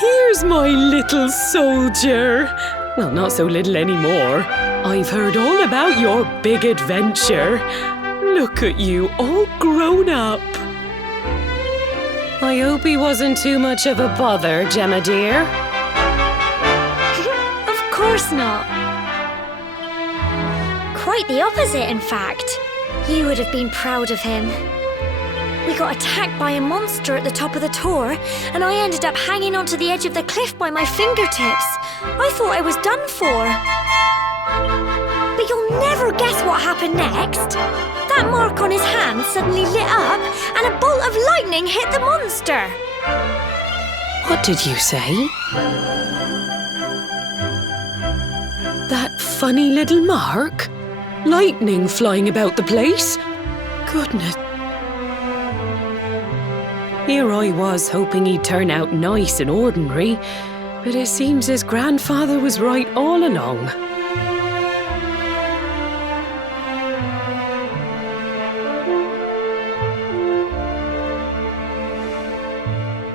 Here's my little soldier. Well, not so little anymore. I've heard all about your big adventure. Look at you, all grown up. I hope he wasn't too much of a bother, Gemma dear. Of course not. Quite the opposite, in fact. You would have been proud of him. We got attacked by a monster at the top of the tower, and I ended up hanging onto the edge of the cliff by my fingertips. I thought I was done for. But you'll never guess what happened next. That mark on his hand suddenly lit up, and a bolt of lightning hit the monster. What did you say? That funny little mark? Lightning flying about the place? Goodness. Here I was hoping he'd turn out nice and ordinary, but it seems his grandfather was right all along.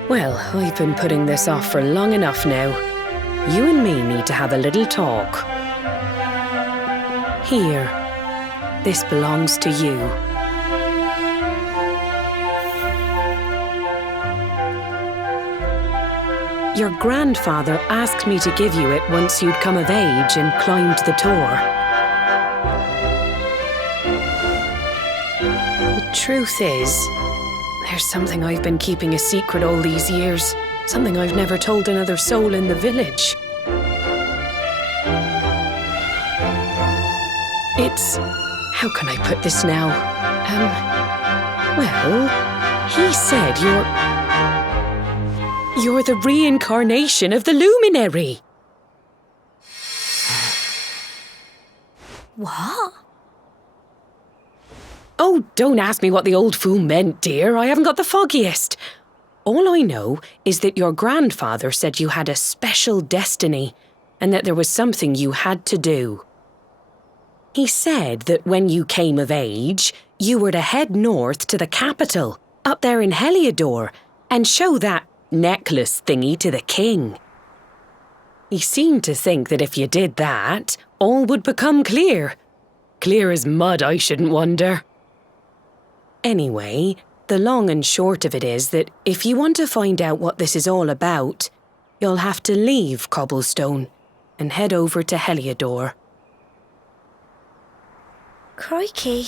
Well, I've been putting this off for long enough now. You and me need to have a little talk. Here, this belongs to you. Your grandfather asked me to give you it once you'd come of age and climbed the tower. The truth is, there's something I've been keeping a secret all these years. Something I've never told another soul in the village. It's... how can I put this now? Well, he said You're the reincarnation of the Luminary. What? Oh, don't ask me what the old fool meant, dear. I haven't got the foggiest. All I know is that your grandfather said you had a special destiny and that there was something you had to do. He said that when you came of age, you were to head north to the capital, up there in Heliodor, and show that necklace thingy to the king. He seemed to think that if you did that, all would become clear. Clear as mud, I shouldn't wonder. Anyway, the long and short of it is that if you want to find out what this is all about, you'll have to leave Cobblestone and head over to Heliodor. Crikey.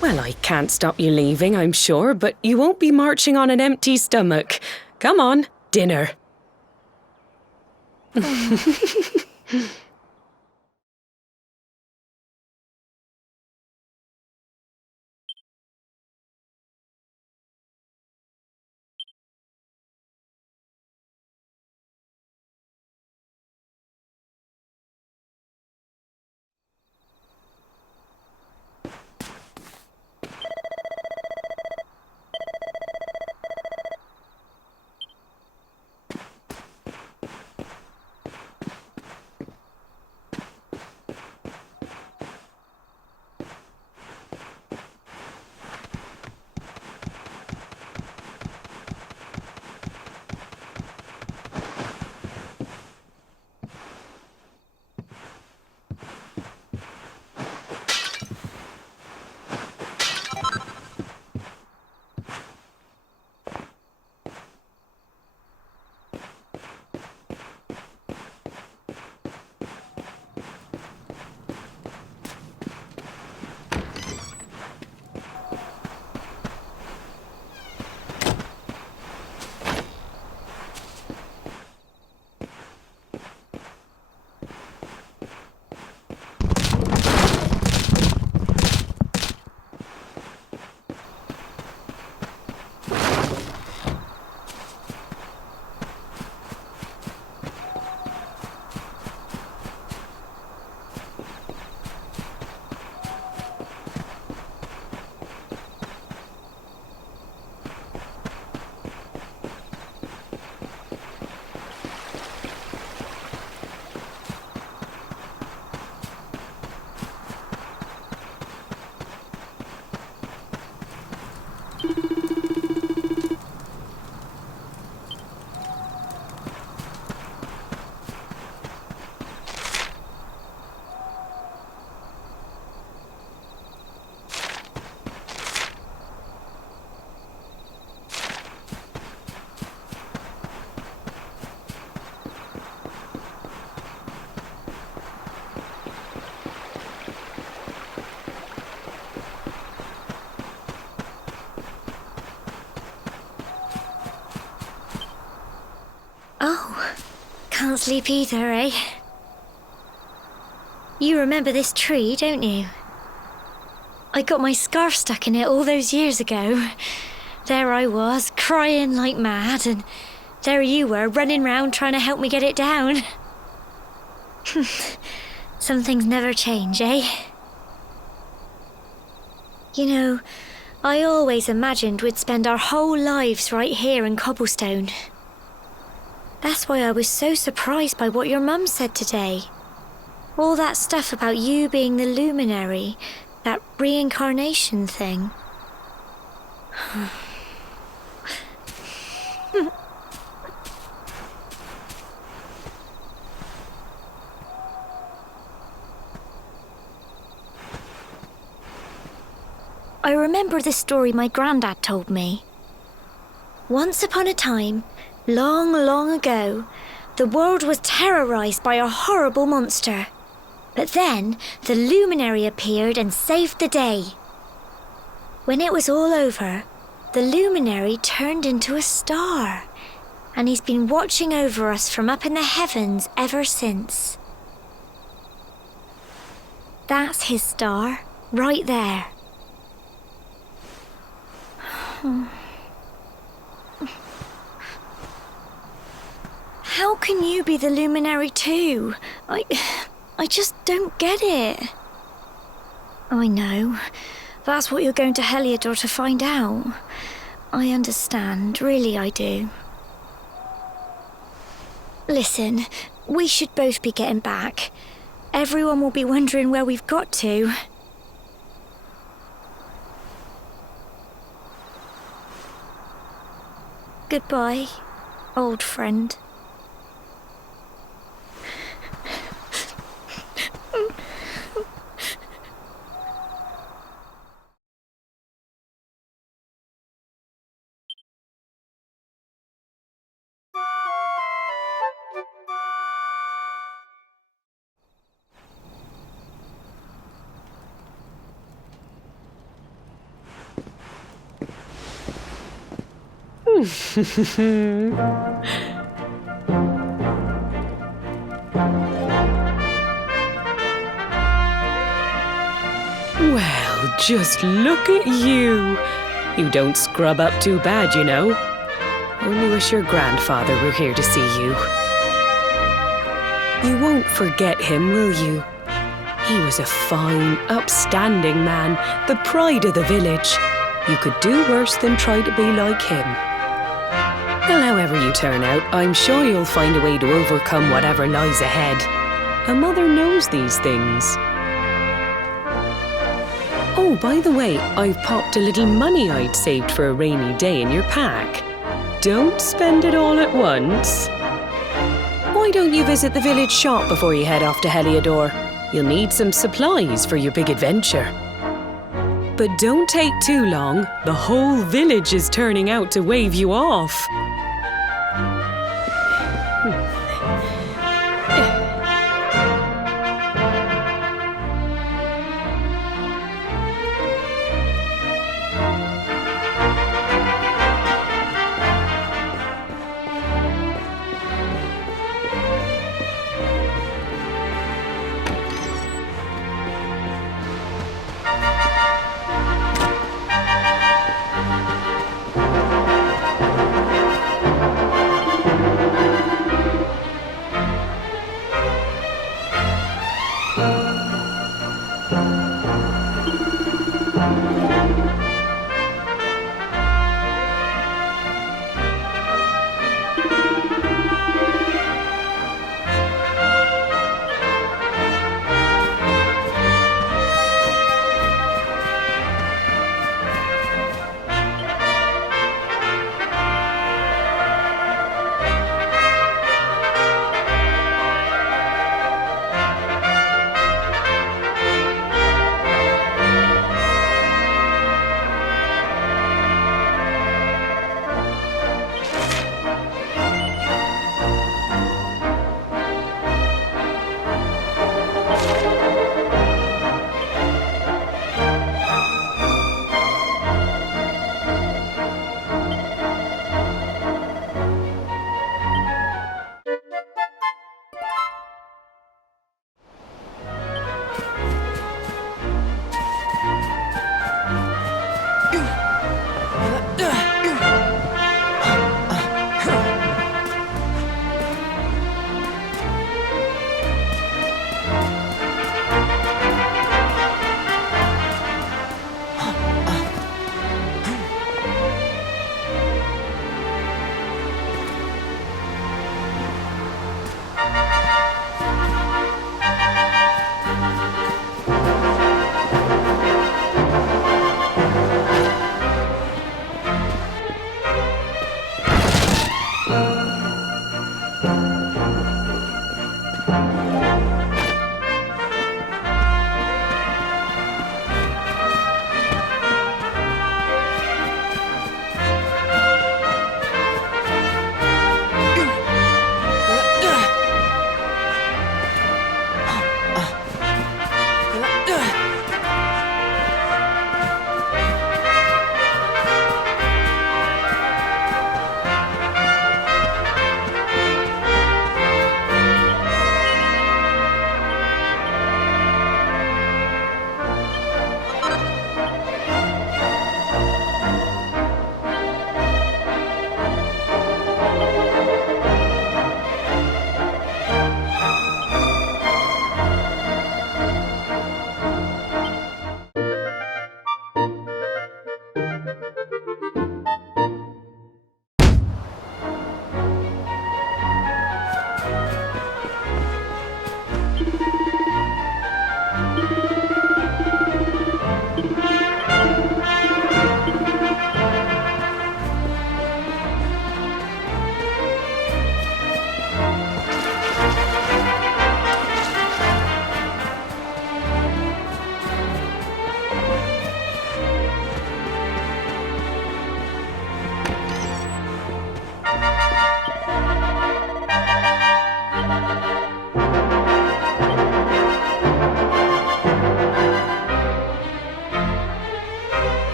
Well, I can't stop you leaving, I'm sure, but you won't be marching on an empty stomach. Come on, dinner. Oh, can't sleep either, eh? You remember this tree, don't you? I got my scarf stuck in it all those years ago. There I was, crying like mad, and there you were, running round trying to help me get it down. Some things never change, eh? You know, I always imagined we'd spend our whole lives right here in Cobblestone. That's why I was so surprised by what your mum said today. All that stuff about you being the Luminary, that reincarnation thing. I remember the story my granddad told me. Once upon a time, long, long ago, the world was terrorized by a horrible monster. But then, the Luminary appeared and saved the day. When it was all over, the Luminary turned into a star, and he's been watching over us from up in the heavens ever since. That's his star, right there. How can you be the Luminary too? I just don't get it. I know. That's what you're going to Heliodor to find out. I understand, really I do. Listen, we should both be getting back. Everyone will be wondering where we've got to. Goodbye, old friend. Well, just look at you. You don't scrub up too bad, you know. Only wish your grandfather were here to see you. You won't forget him, will you? He was a fine, upstanding man, the pride of the village. You could do worse than try to be like him. Well, however you turn out, I'm sure you'll find a way to overcome whatever lies ahead. A mother knows these things. Oh, by the way, I've popped a little money I'd saved for a rainy day in your pack. Don't spend it all at once. Why don't you visit the village shop before you head off to Heliodor? You'll need some supplies for your big adventure. But don't take too long. The whole village is turning out to wave you off.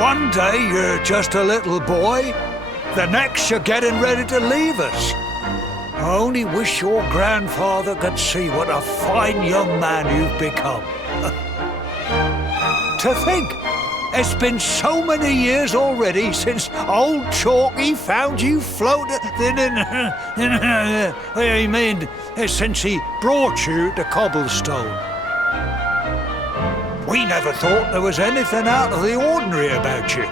One day you're just a little boy, the next you're getting ready to leave us. I only wish your grandfather could see what a fine young man you've become. To think, it's been so many years already since old Chalky found you floating. I mean, since he brought you to Cobblestone. We never thought there was anything out of the ordinary about you.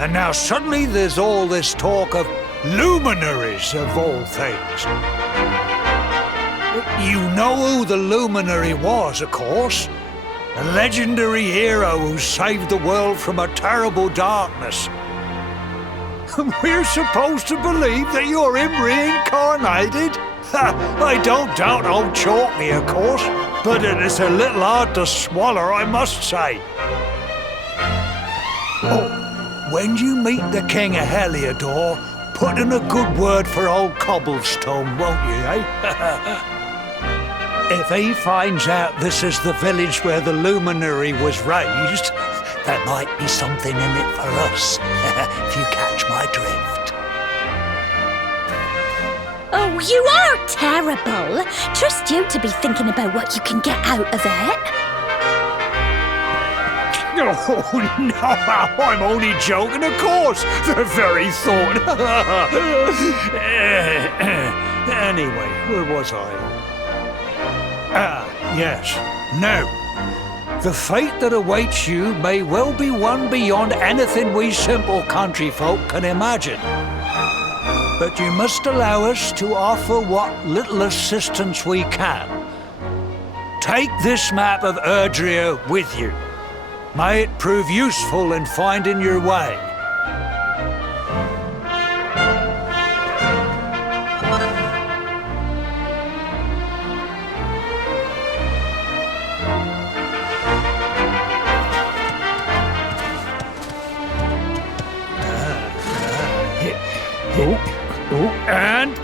And now suddenly there's all this talk of luminaries of all things. You know who the luminary was, of course. A legendary hero who saved the world from a terrible darkness. We're supposed to believe that you're him reincarnated? I don't doubt old Chalky, of course, but it is a little hard to swallow, I must say. Oh, when you meet the King of Heliodor, put in a good word for old Cobblestone, won't you, eh? If he finds out this is the village where the luminary was raised, there might be something in it for us, if you catch my drift. Oh, you are terrible. Trust you to be thinking about what you can get out of it. Oh, no, I'm only joking, of course. The very thought. Anyway, where was I? Yes. Now, the fate that awaits you may well be one beyond anything we simple country folk can imagine. But you must allow us to offer what little assistance we can. Take this map of Erdrea with you. May it prove useful in finding your way. And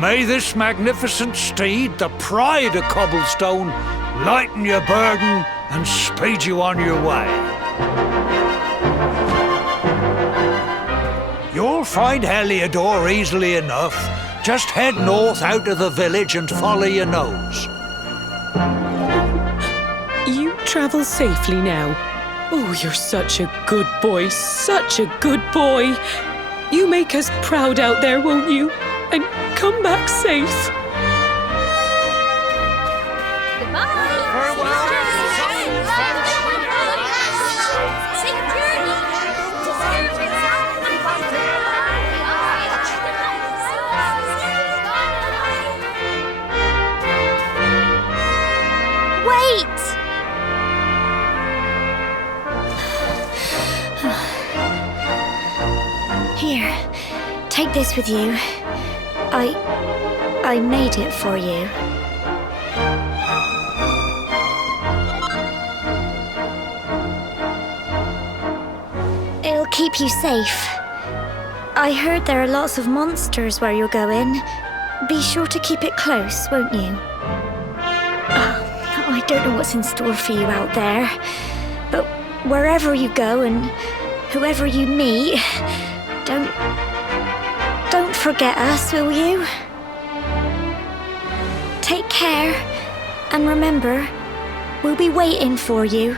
may this magnificent steed, the pride of Cobblestone, lighten your burden and speed you on your way. You'll find Heliodor easily enough. Just head north out of the village and follow your nose. You travel safely now. Oh, you're such a good boy, such a good boy. You make us proud out there, won't you? And come back safe. Goodbye. Farewell. Wait! Here, take this with you. I made it for you. It'll keep you safe. I heard there are lots of monsters where you're going. Be sure to keep it close, won't you? I don't know what's in store for you out there, but wherever you go and whoever you meet, don't forget us, will you? Take care, and remember, we'll be waiting for you.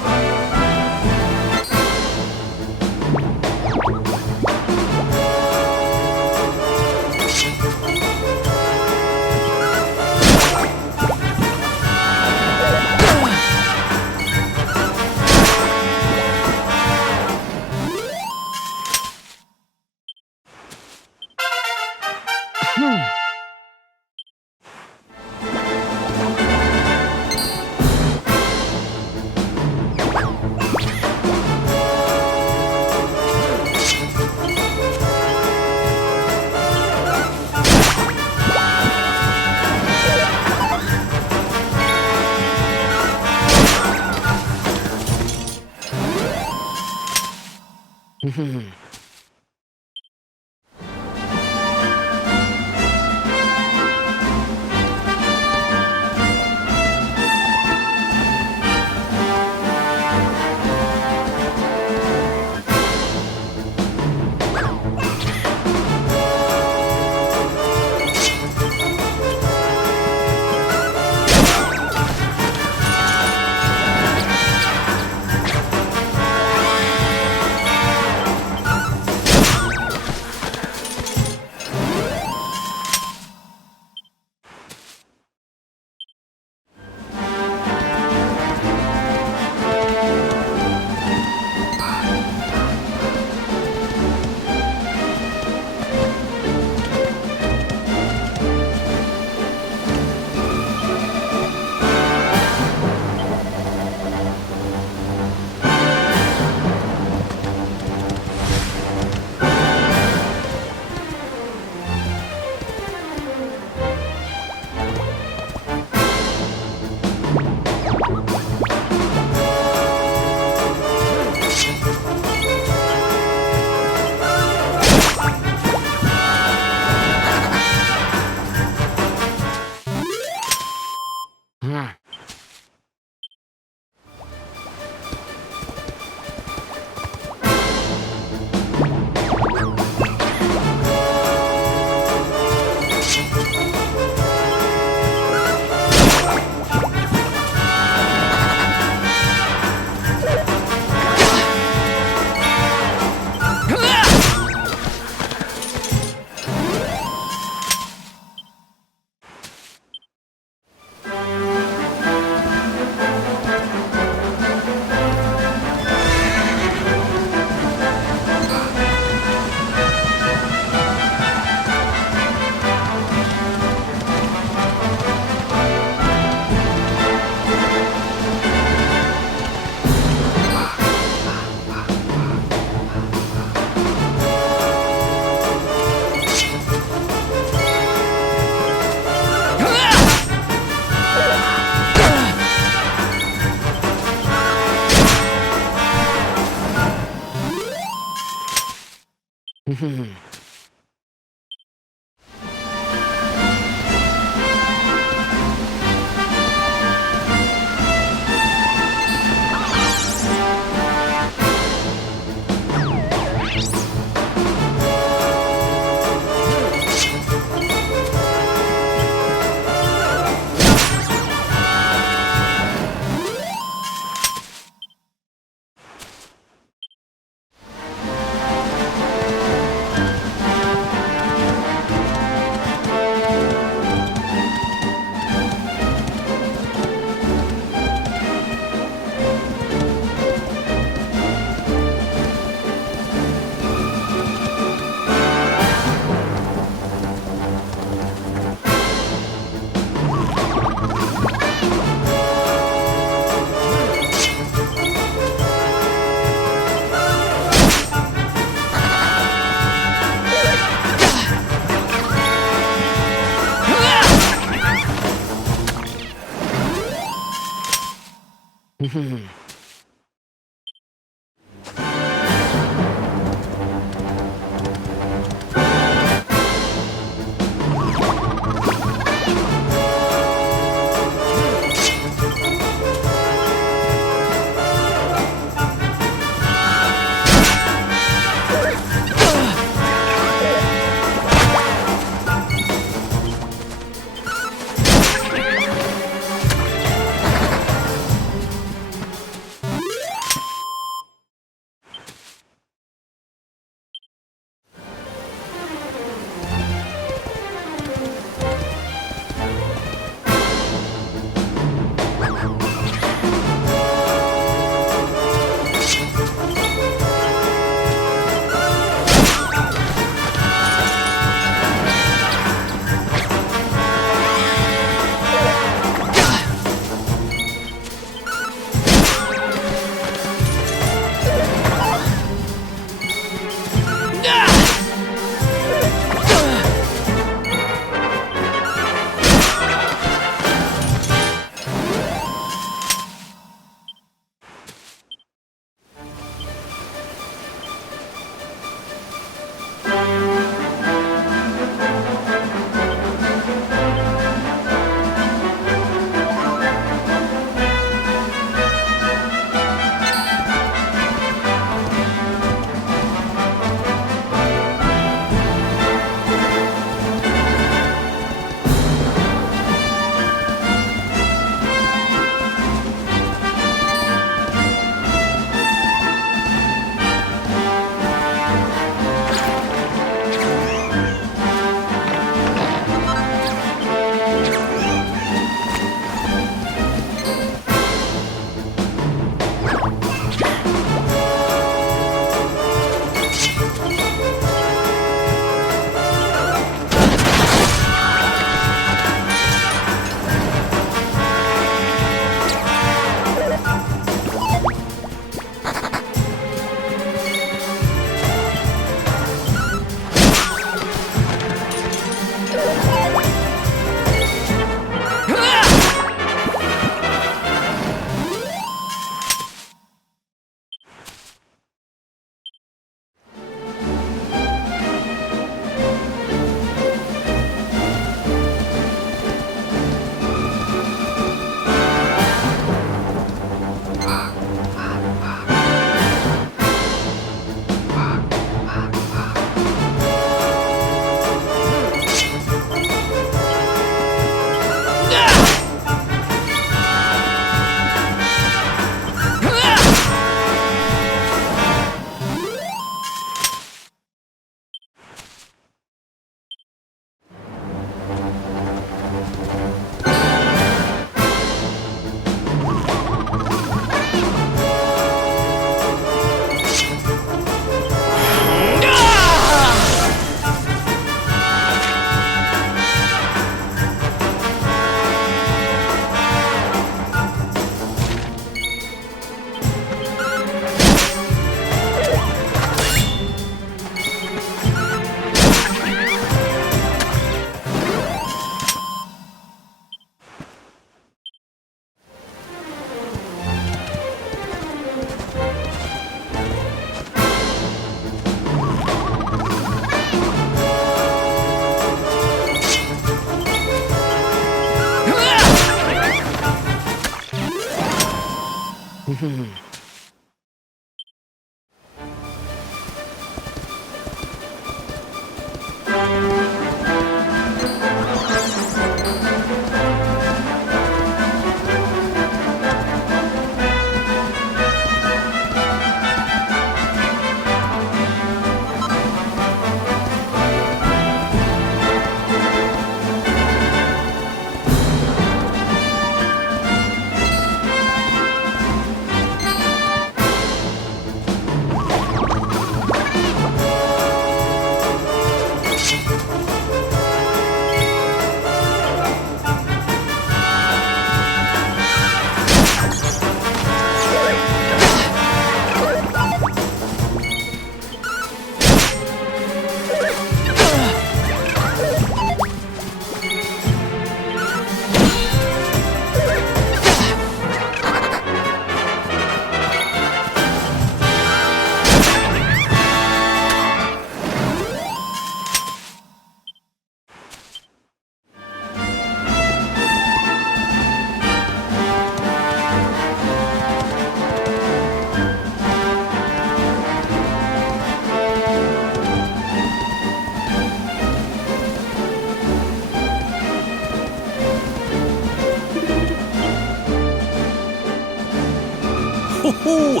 Oh,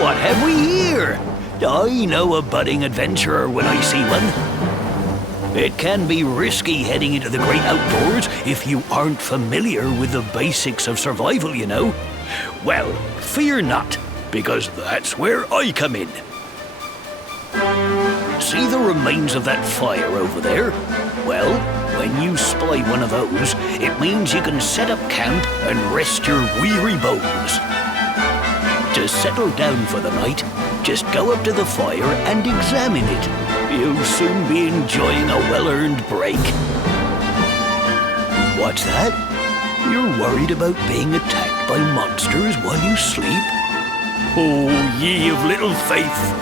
what have we here? I know a budding adventurer when I see one. It can be risky heading into the great outdoors if you aren't familiar with the basics of survival, you know. Well, fear not, because that's where I come in. See the remains of that fire over there? Well, when you spy one of those, it means you can set up camp and rest your weary bones. To settle down for the night, just go up to the fire and examine it. You'll soon be enjoying a well-earned break. What's that? You're worried about being attacked by monsters while you sleep? Oh, ye of little faith!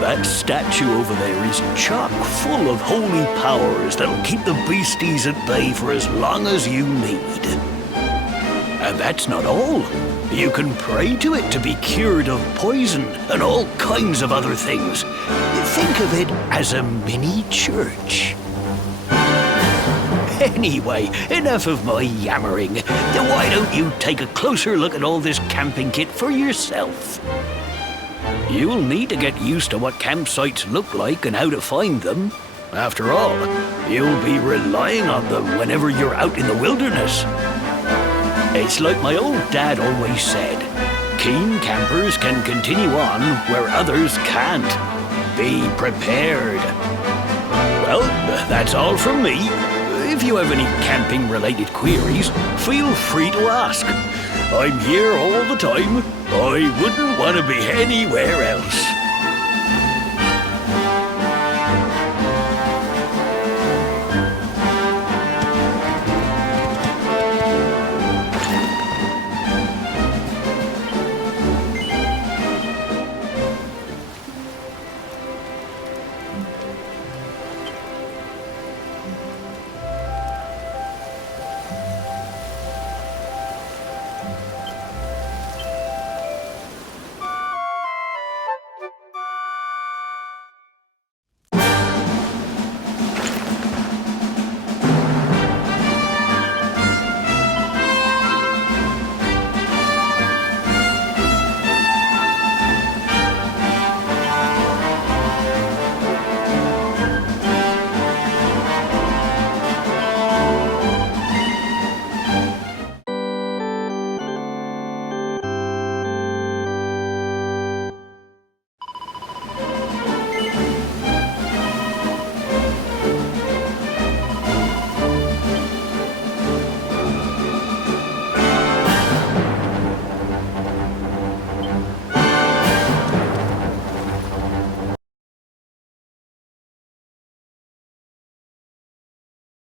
That statue over there is chock full of holy powers that'll keep the beasties at bay for as long as you need. And that's not all. You can pray to it to be cured of poison and all kinds of other things. Think of it as a mini church. Anyway, enough of my yammering. Why don't you take a closer look at all this camping kit for yourself? You'll need to get used to what campsites look like and how to find them. After all, you'll be relying on them whenever you're out in the wilderness. It's like my old dad always said, keen campers can continue on where others can't. Be prepared. Well, that's all from me. If you have any camping-related queries, feel free to ask. I'm here all the time. I wouldn't want to be anywhere else.